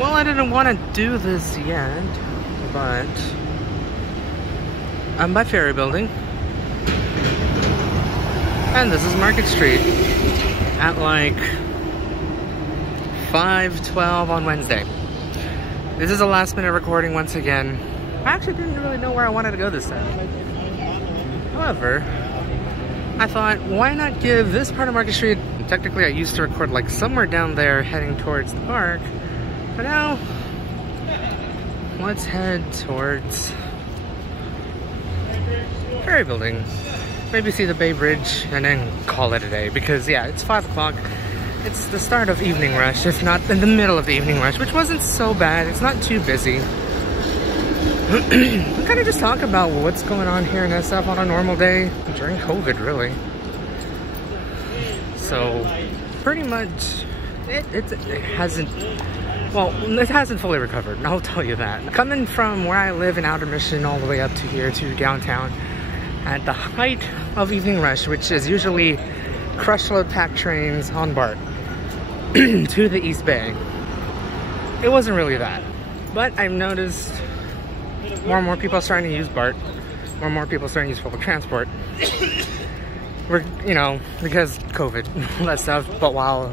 Well, I didn't want to do this yet, but I'm by Ferry Building. And this is Market Street at like 5:12 on Wednesday. This is a last minute recording once again. I actually didn't really know where I wanted to go this time. However, I thought, why not give this part of Market Street, technically I used to record like somewhere down there heading towards the park, but now let's head towards Ferry Building. Maybe see the Bay Bridge and then call it a day, because yeah, it's 5 o'clock. It's the start of evening rush, if not in the middle of the evening rush, which wasn't so bad. It's not too busy. We kind of just talk about what's going on here in SF on a normal day during COVID, really. So pretty much it hasn't, well, it hasn't fully recovered, I'll tell you that. Coming from where I live in Outer Mission all the way up to here to downtown, at the height of evening rush, which is usually crush load packed trains on BART to the East Bay, it wasn't really that. But I've noticed more and more people are starting to use BART, more and more people are starting to use public transport. We're, you know, because COVID, all that stuff, but while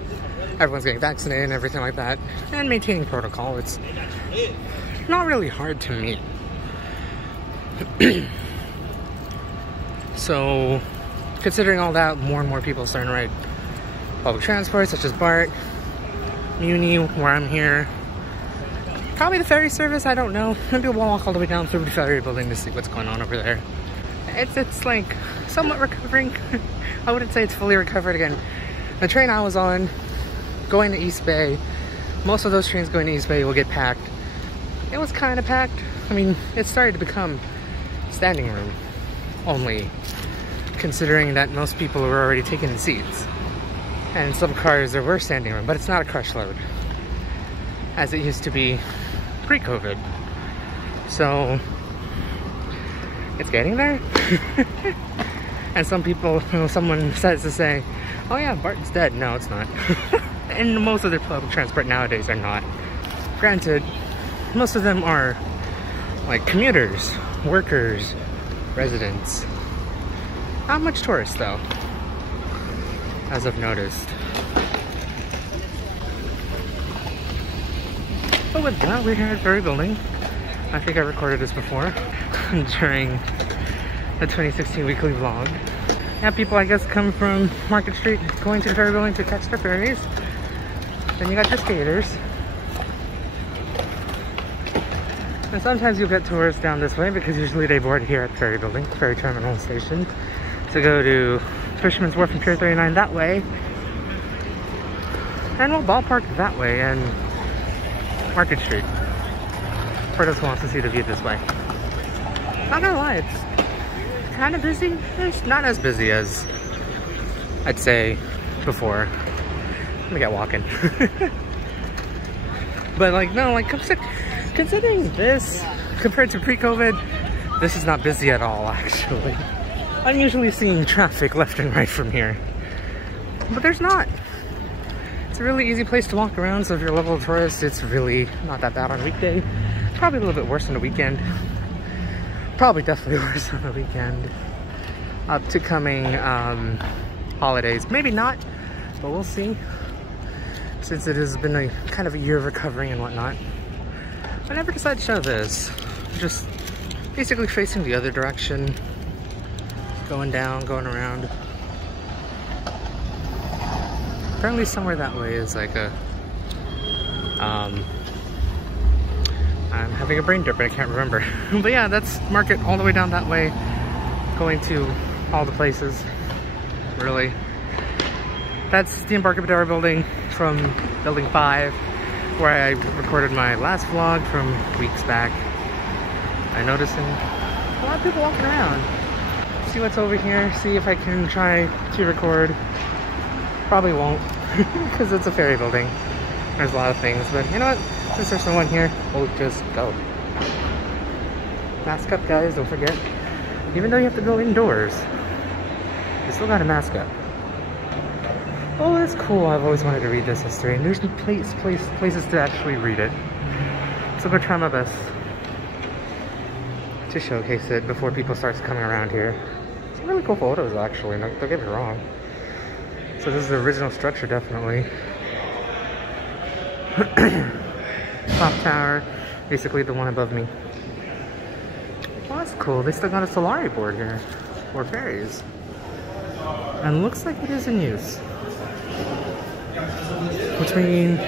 everyone's getting vaccinated and everything like that, and maintaining protocol, it's not really hard to meet. So, considering all that, more and more people are starting to ride public transport, such as BART, Muni, where I'm here. Probably the ferry service, I don't know. Maybe we'll walk all the way down through the Ferry Building to see what's going on over there. It's like somewhat recovering. I wouldn't say it's fully recovered. Again, the train I was on, going to East Bay, most of those trains going to East Bay will get packed. It was kind of packed. I mean, it started to become standing room only, considering that most people were already taking the seats. And some cars there were standing room, but it's not a crush load as it used to be pre-COVID. So it's getting there. And some people, you know, someone says to say, oh yeah, BART's dead. No, it's not. And most of their public transport nowadays are not. Granted, most of them are like commuters, workers, residents. Not much tourists though, as I've noticed. But with that, we're here at Ferry Building. I think I recorded this before during the 2016 weekly vlog. Yeah, people I guess come from Market Street going to the Ferry Building to catch their ferries. Then you got your skaters. And sometimes you'll get tourists down this way because usually they board here at Ferry Building, Ferry Terminal Station, to go to Fisherman's Wharf and Pier 39 that way. And we'll ballpark that way and Market Street. For those who wants to see the view this way. Not gonna lie, it's kind of busy. It's not as busy as I'd say before. Let me get walking. But like, no, like considering this, compared to pre-COVID, this is not busy at all, actually. I'm usually seeing traffic left and right from here. But there's not. It's a really easy place to walk around, so if you're a local tourist, it's really not that bad on a weekday. Probably a little bit worse on the weekend. Probably definitely worse on the weekend. Up to coming holidays. Maybe not, but we'll see. Since it has been a kind of a year of recovering and whatnot. I never decided to show this. Just basically facing the other direction. Going down, going around. Apparently somewhere that way is like a... I'm having a brain derp, but I can't remember. But yeah, that's Market all the way down that way. Going to all the places, really. That's the Embarcadero building from Building 5, where I recorded my last vlog from weeks back. I'm noticing a lot of people walking around. See what's over here, see if I can try to record. Probably won't, because it's a ferry building. There's a lot of things, but you know what? Since there's someone here, we'll just go. Mask up, guys, don't forget. Even though you have to go indoors, you still got a mask up. Oh, that's cool. I've always wanted to read this history, and there's places to actually read it. So I'm gonna try my best to showcase it before people start coming around here. Some really cool photos actually, don't get me wrong. So this is the original structure, definitely. Top tower, basically the one above me. Well, that's cool. They still got a Solari board here for ferries. And looks like it is in use. Which means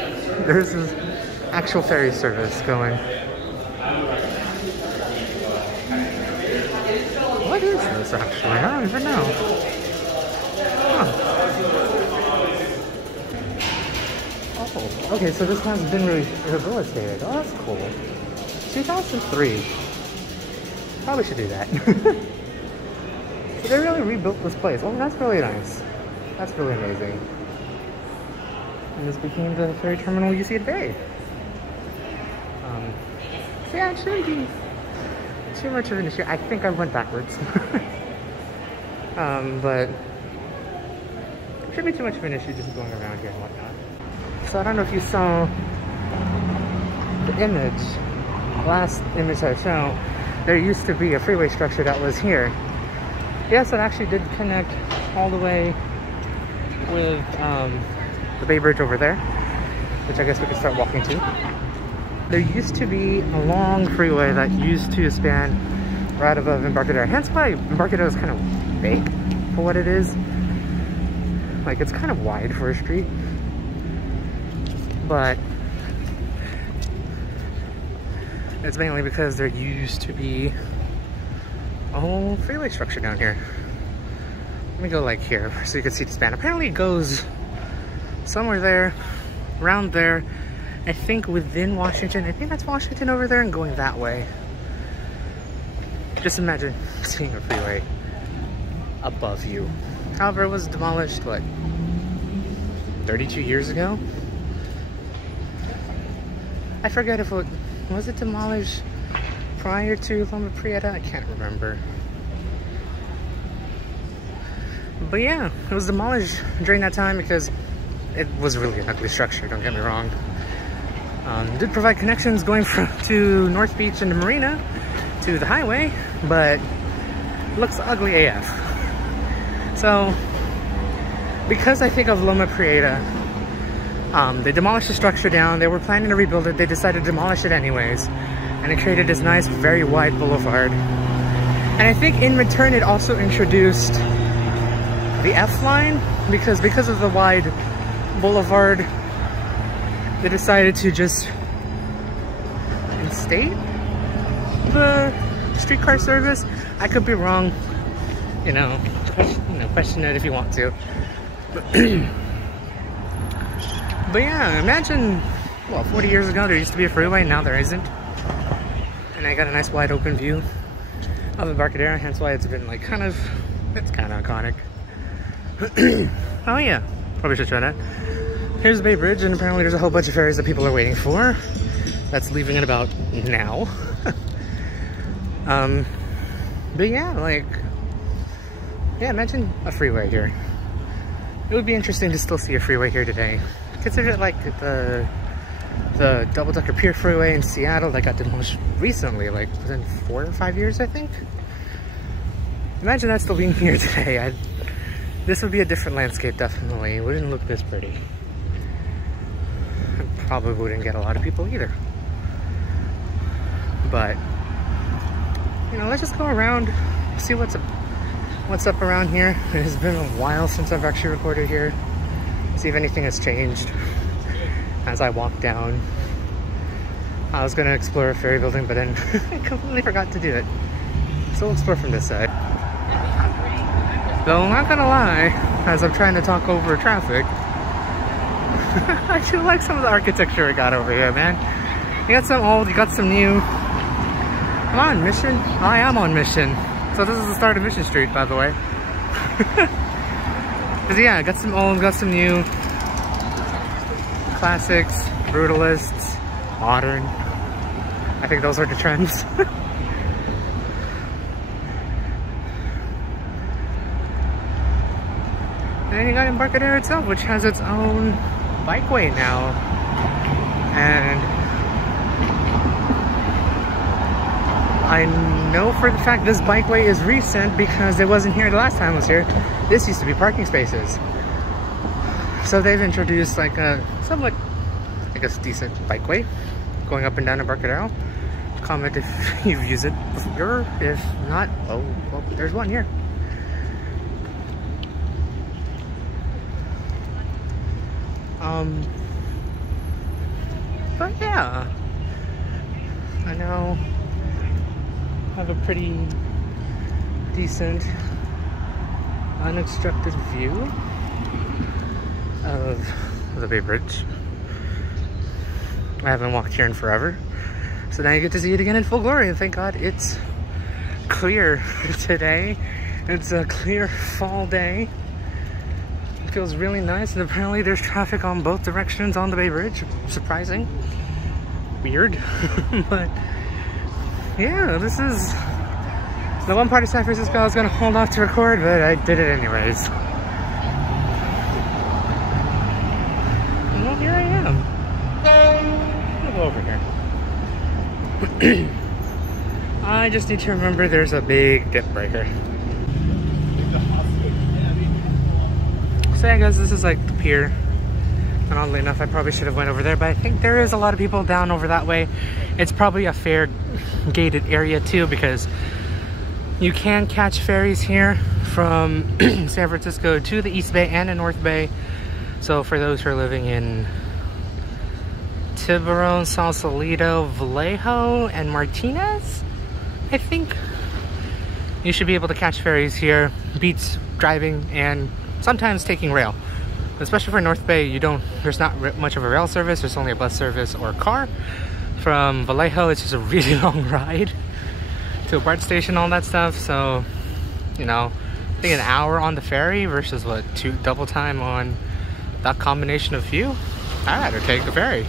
there's this actual ferry service going. What is this actually? I don't even know. Huh. Oh, okay, so this has been rehabilitated. Oh, that's cool. 2003. Probably should do that. So they really rebuilt this place. Oh, that's really nice. That's really amazing. And this became the ferry terminal you see today. So yeah, it shouldn't be too much of an issue. I think I went backwards. But it shouldn't be too much of an issue just going around here and whatnot. So I don't know if you saw the image, last image I showed. There used to be a freeway structure that was here. Yes, it actually did connect all the way with the Bay Bridge over there, which I guess we could start walking to. There used to be a long freeway that used to span right above Embarcadero. Hence why Embarcadero is kind of big for what it is. Like, it's kind of wide for a street. But it's mainly because there used to be a whole freeway structure down here. Let me go like here so you can see the span. Apparently it goes somewhere there, around there. I think within Washington. I think that's Washington over there and going that way. Just imagine seeing a freeway above you. However, it was demolished, what, 32 years ago? I forget if it was it demolished prior to Loma Prieta? I can't remember. But yeah, it was demolished during that time because it was really an ugly structure, don't get me wrong. It did provide connections going to North Beach and the Marina to the highway, but it looks ugly AF. So, because I think of Loma Prieta, they demolished the structure down. They were planning to rebuild it. They decided to demolish it anyways. And it created this nice, very wide boulevard. And I think in return, it also introduced the F line. Because of the wide boulevard, they decided to just instate the streetcar service. I could be wrong. Question it if you want to. But yeah, imagine, well, 40 years ago there used to be a freeway, now there isn't. And I got a nice wide open view of Embarcadero, hence why it's been like it's kind of iconic. Oh yeah, probably should try that. Here's the Bay Bridge, and apparently there's a whole bunch of ferries that people are waiting for. That's leaving in about now. But yeah, imagine a freeway here. It would be interesting to still see a freeway here today. Consider it like the double-decker pier freeway in Seattle that got demolished recently, like within 4 or 5 years, I think. Imagine that still being here today. This would be a different landscape, definitely. It wouldn't look this pretty. It probably wouldn't get a lot of people either. But let's just go around, see what's up around here. It has been a while since I've actually recorded here. See if anything has changed as I walk down. I was gonna explore a ferry building, but then I completely forgot to do it. So we'll explore from this side. Though I'm not gonna lie, as I'm trying to talk over traffic, I do like some of the architecture we got over here, man. You got some old, you got some new. I'm on mission. I am on mission. So this is the start of Mission Street, by the way. Cause yeah, got some old, got some new. Classics, brutalists, modern. I think those are the trends. And then you got Embarcadero itself, which has its own bikeway now. And I know for the fact this bikeway is recent because it wasn't here the last time I was here. This used to be parking spaces. So they've introduced like a somewhat, I guess, decent bikeway going up and down Embarcadero. Comment if you've used it before. If not, oh, well, there's one here. But yeah, I now have a pretty decent unobstructed view of the Bay Bridge. I haven't walked here in forever, so now you get to see it again in full glory, and thank God it's clear today. It's a clear fall day. It feels really nice, and apparently there's traffic on both directions on the Bay Bridge. Surprising. Weird. But yeah, this is the one part of San Francisco I was gonna hold off to record, but I did it anyways. Well, here I am. I'll go over here. I just need to remember there's a big dip right here. So yeah, guys, this is like the pier. And oddly enough, I probably should have went over there, but I think there is a lot of people down over that way. It's probably a fair gated area too, because you can catch ferries here from San Francisco to the East Bay and the North Bay. So for those who are living in Tiburon, Sausalito, Vallejo, and Martinez, I think you should be able to catch ferries here. Beats driving and sometimes taking rail. Especially for North Bay, there's not much of a rail service. There's only a bus service or a car. From Vallejo, it's just a really long ride to a BART station, all that stuff. So, you know, I think an hour on the ferry versus what, double time on that combination of view. I'd rather take the ferry.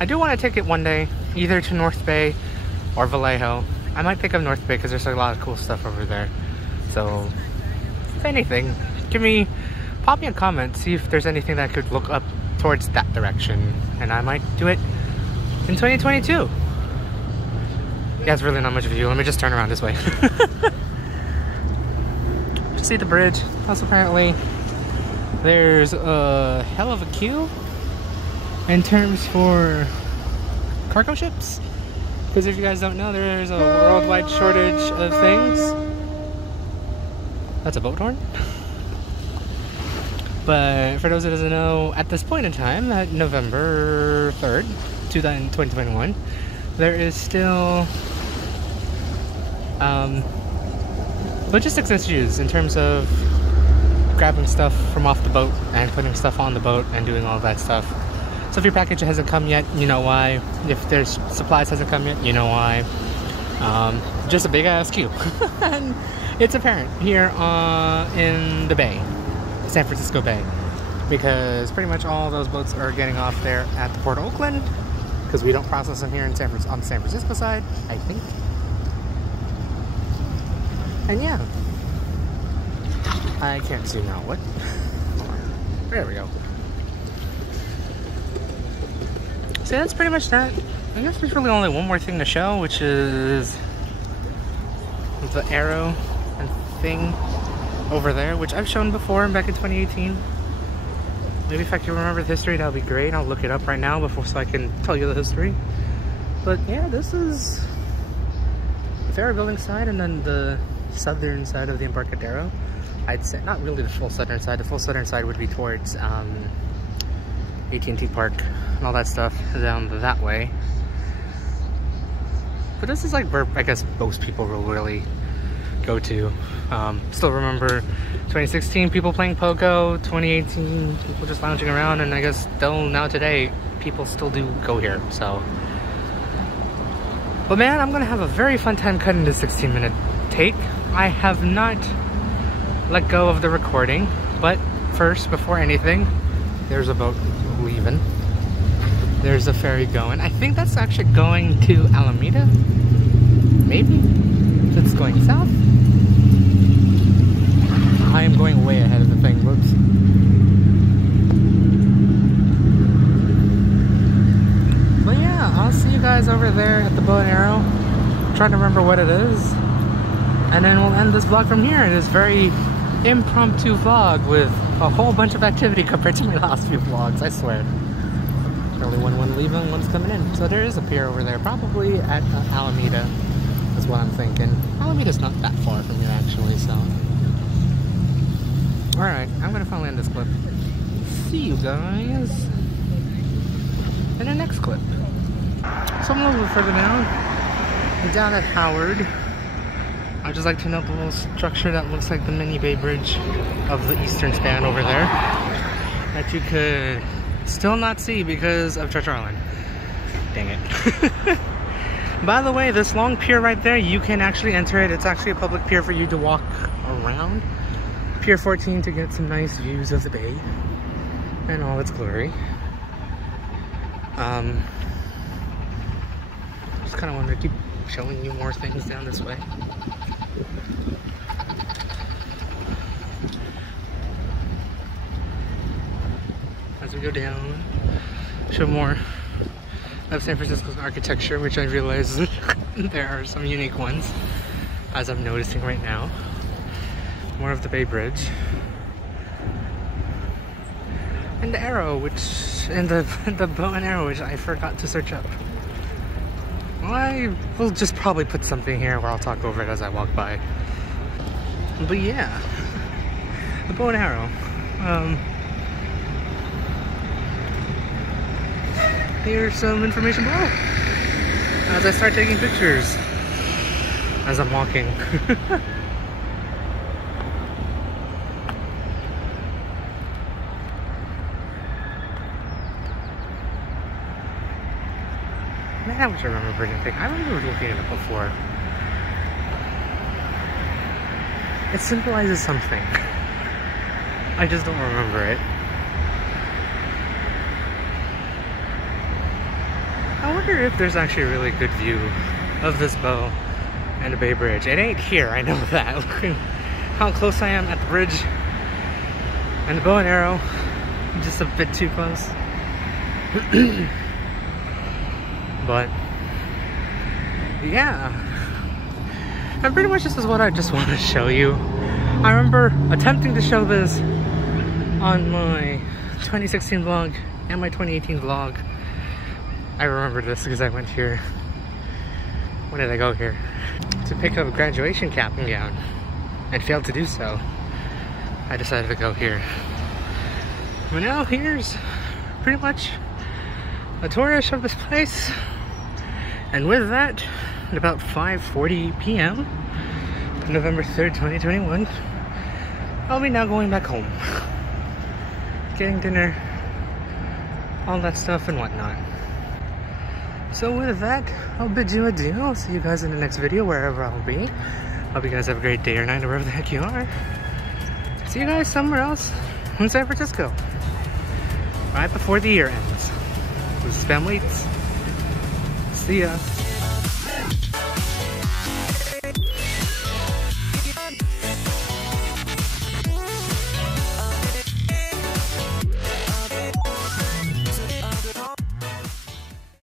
I do want to take it one day, either to North Bay or Vallejo. I might pick up North Bay because there's a lot of cool stuff over there. So, if anything, pop me a comment, see if there's anything that could look up towards that direction, and I might do it in 2022. Yeah, it's really not much of a view. Let me just turn around this way. Just see the bridge. Also, apparently, there's a hell of a queue in terms for cargo ships. Because if you guys don't know, there's a worldwide shortage of things. That's a boat horn. But for those that doesn't know, at this point in time, at November 3rd, 2021, there is still logistics issues in terms of grabbing stuff from off the boat and putting stuff on the boat and doing all that stuff. So if your package hasn't come yet, you know why. If there's supplies hasn't come yet, you know why. Just a big ass queue. And it's apparent here in the bay. San Francisco Bay, because pretty much all those boats are getting off there at the Port of Oakland, because we don't process them here in on the San Francisco side, I think. And yeah, I can't see now. What? There we go. So that's pretty much that. I guess there's really only one more thing to show, which is the arrow and thing over there, which I've shown before back in 2018. Maybe if I can remember the history, that would be great. I'll look it up right now so I can tell you the history. But yeah, this is the Ferry Building side, and then the southern side of the Embarcadero. I'd say not really the full southern side. The full southern side would be towards AT&T Park and all that stuff down that way. But this is like where I guess most people will really go to. Still remember 2016 people playing Pogo, 2018 people just lounging around, and I guess still now today people still do go here. So, but man, I'm gonna have a very fun time cutting this 16-minute take. I have not let go of the recording, but first, before anything, there's a boat leaving. There's a ferry going. I think that's actually going to Alameda. Maybe it's going south. I am going way ahead of the thing. Whoops. But yeah, I'll see you guys over there at the bow and arrow. trying to remember what it is. And then we'll end this vlog from here. It is very impromptu vlog with a whole bunch of activity compared to my last few vlogs, I swear. Only one leaving, one's coming in. So there is a pier over there, probably at Alameda, is what I'm thinking. Alameda's not that far from here, actually, so. Alright, I'm gonna finally end this clip. See you guys in the next clip. So I'm a little bit further down. I'm down at Howard. I'd just like to note the little structure that looks like the mini Bay Bridge of the eastern span over there that you could still not see because of Treasure Island. Dang it. By the way, this long pier right there, you can actually enter it. It's actually a public pier for you to walk around. Pier 14 to get some nice views of the bay and all its glory. Just kind of wanted to keep showing you more things down this way. As we go down, show more of San Francisco's architecture, which I realize there are some unique ones, as I'm noticing right now. More of the Bay Bridge. And the arrow, and the bow and arrow, which I forgot to search up. Well, I will just probably put something here where I'll talk over it as I walk by. But yeah, the bow and arrow. Here's some information below as I start taking pictures as I'm walking. Man, I wish I remember bringing thing. I remember looking at it before. It symbolizes something. I just don't remember it. I wonder if there's actually a really good view of this bow and the Bay Bridge. It ain't here, I know that. Look how close I am at the bridge and the bow and arrow. I'm just a bit too close. But yeah, and pretty much this is what I just want to show you. I remember attempting to show this on my 2016 vlog and my 2018 vlog. I remember this because I went here. When did I go here? To pick up a graduation cap and gown and failed to do so. I decided to go here. But now here's pretty much a tourish of this place. And with that, at about 5:40 p.m. November 3rd, 2021, I'll be now going back home. Getting dinner, all that stuff and whatnot. So with that, I'll bid you adieu. I'll see you guys in the next video, wherever I'll be. Hope you guys have a great day or night, or wherever the heck you are. See you guys somewhere else in San Francisco. Right before the year ends. This is Spam Waits. See ya.